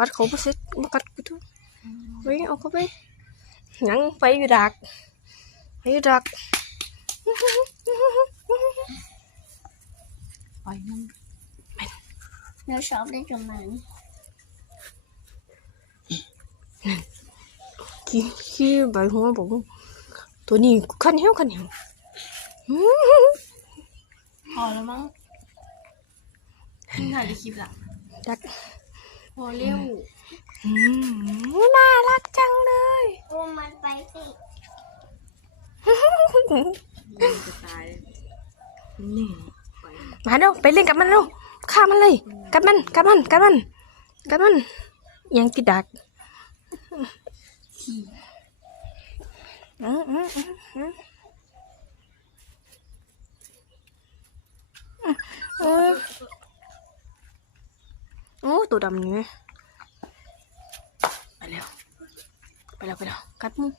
กัดเขาไปสิมากัดกูทุกไปเอาเขาไปยังไปอยู่ดักไปอยู่ดักไปนั่งเราชอบเล่นกับมันขี้ใบหัวผมตัวนี้ขันเหี้ยวพอแล้วมั้งถ่ายคลิปละดักพอเร็วน่ารักจังเลยโอ้มันไปสิจะตายนี่มาเร็วไปเล่นกับมันเร็วฆ่ามันเลยกัดมันยังติดดักโอ้ตัวดำนี่ไปแล้วกัดมึง